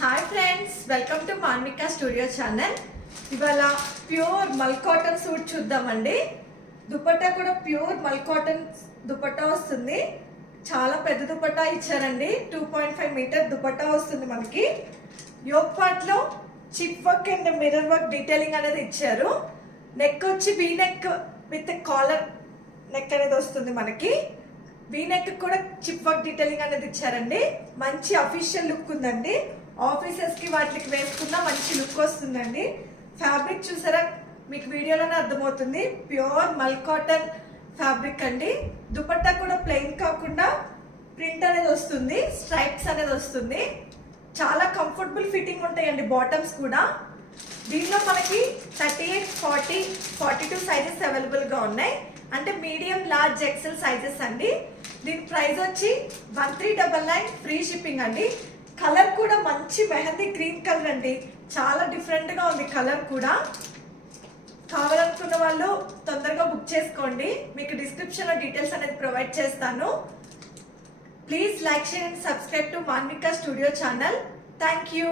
Hi friends, welcome to Manvika studio channel. ఇవాళ pure mul cotton suit చూద్దామండి. దుపట్టా కూడా ప్యూర్ మల్ కాటన్ దుపట్టా వస్తుంది. చాలా పెద్ద దుపట్టా ఇచ్చారండి. 2.5 మీటర్ దుపట్టా వస్తుంది మనకి. యోక్ పార్ట్ లో chip work and mirror work detailing అనేది ఇచ్చారు. నెక్ వచ్చి V neck with collar neck అనేది వస్తుంది మనకి. వీ నెక్ కూడా చిప్ వర్క్ డీటెయిలింగ్ అనేది ఇచ్చారండి. మంచి అఫీషియల్ లుక్ ఉందండి. ఆఫీసెస్ కి వాటికి వేసుకున్న మంచి లుక్ వస్తుందండి. ఫ్యాబ్రిక్ చూసారా, మీకు వీడియోలోనే అర్థమవుతుంది. ప్యూర్ మల్ కాటన్ ఫ్యాబ్రిక్ అండి. దుపట్టా కూడా ప్లెయిన్ కాకుండా ప్రింట్ అనేది వస్తుంది, స్ట్రైప్స్ అనేది వస్తుంది. చాలా కంఫర్టబుల్ ఫిట్టింగ్ ఉంటాయండి బాటమ్స్ కూడా. దీనిలో మనకి 38, 40, 42 సైజెస్ అవైలబుల్ గా ఉన్నాయి. అంటే మీడియం, లార్జ్, ఎక్సెల్ సైజెస్ అండి. దీని ప్రైస్ వచ్చి 1399, ఫ్రీ షిప్పింగ్ అండి. కలర్ కూడా మంచి మెహందీ గ్రీన్ కలర్ అండి. చాలా డిఫరెంట్ గా ఉంది కలర్ కూడా. కావాలనుకున్న వాళ్ళు తొందరగా బుక్ చేసుకోండి. మీకు డిస్క్రిప్షన్ లో డీటెయిల్స్ అనేది ప్రొవైడ్ చేస్తాను. Please like, share and subscribe to Manvika studio channel. Thank you.